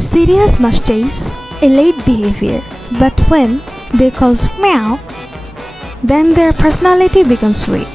Serious mustache, elite behavior, but when they cause meow, then their personality becomes weak.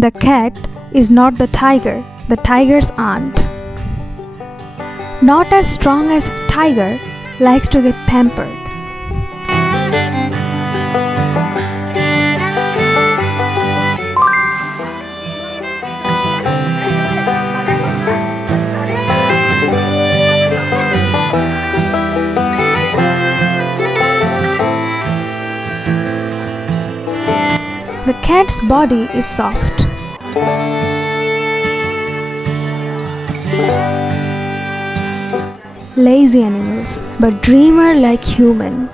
The cat is not the tiger's aunt. Not as strong as tiger, likes to get pampered. The cat's body is soft. Lazy animals, but dreamer like human.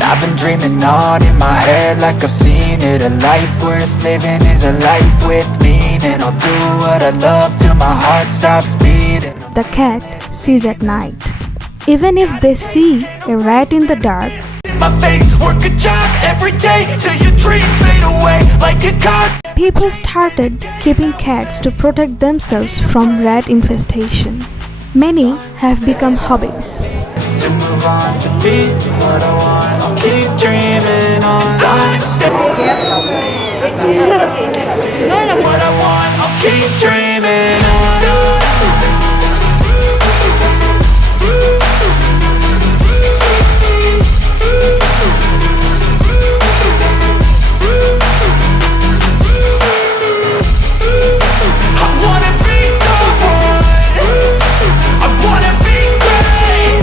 I've been dreaming on in my head like I've seen it. A life worth living is a life with meaning. I'll do what I love till my heart stops beating. The cat sees at night. Even if they see a rat in the dark, My face, work a job every day till your dreams fade away like a card. people started keeping cats to protect themselves from rat infestation. Many have become hobbies. To move on, to be what I want, I'll keep dreaming on. Time what I want, I'll keep dreaming on. I wanna be someone, I wanna be great,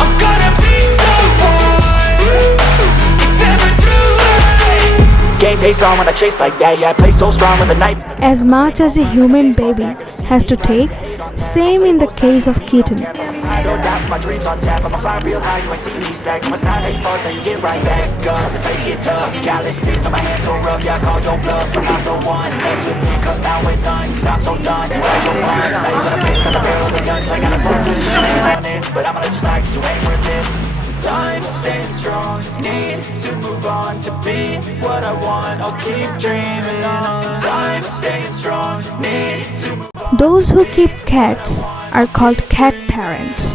I'm gonna be someone, it's never too late. Game face on when I chase like that, yeah, I play so strong when the night. As much as a human baby has to take, same in the case of Kitten. I don't die for my dreams on tap, I'ma fly real high, you might see me stack. Must not how you fall, so you get right back up. That's how you get tough, calluses on my hands so rough, yeah, I call your bluff. I'm not the one, mess with me, come out with none. I'm so done, what you'll find. Now you got a face on the barrel of the gun, so I gotta focus on it. But I'ma let you slide, cause you ain't worth it. Time staying strong, need to move on. To be what I want, I'll keep dreaming on. Time staying strong, need to move on. Those who keep cats are called cat parents.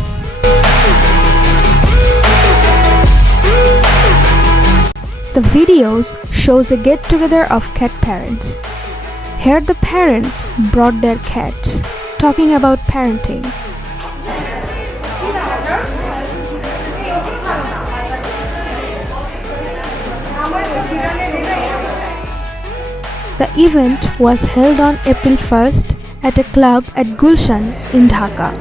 The videos shows a get-together of cat parents. Here the parents brought their cats, talking about parenting. The event was held on April 1st at a club at Gulshan in Dhaka.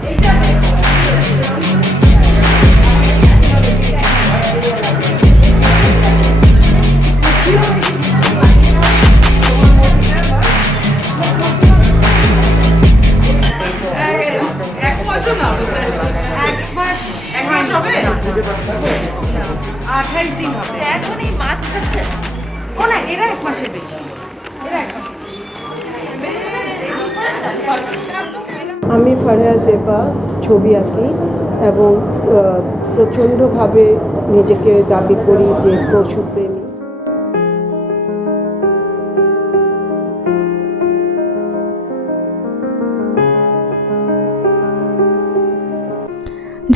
আমি ফারহা জেবা ছবি আঁকি এবং প্রচণ্ডভাবে নিজেকে দাবি করি যে পশুপ্রেমী।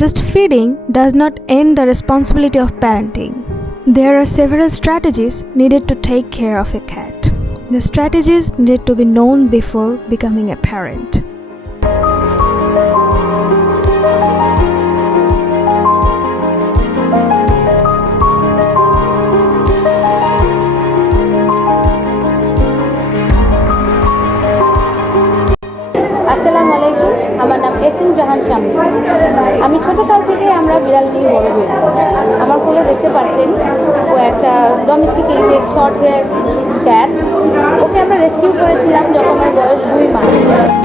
Just feeding does not end the responsibility of parenting. There are several strategies needed to take care of a cat. The strategies need to be known before becoming a parent. আমি ছোটোকাল থেকে আমরা বিড়াল নিয়ে বড় হয়েছি। আমার কোলে দেখতে পাচ্ছেন ও একটা ডোমেস্টিকেটেড শর্ট হেয়ার ক্যাট। ওকে আমরা রেস্কিউ করেছিলাম যখন আমার বয়স 2 মাস।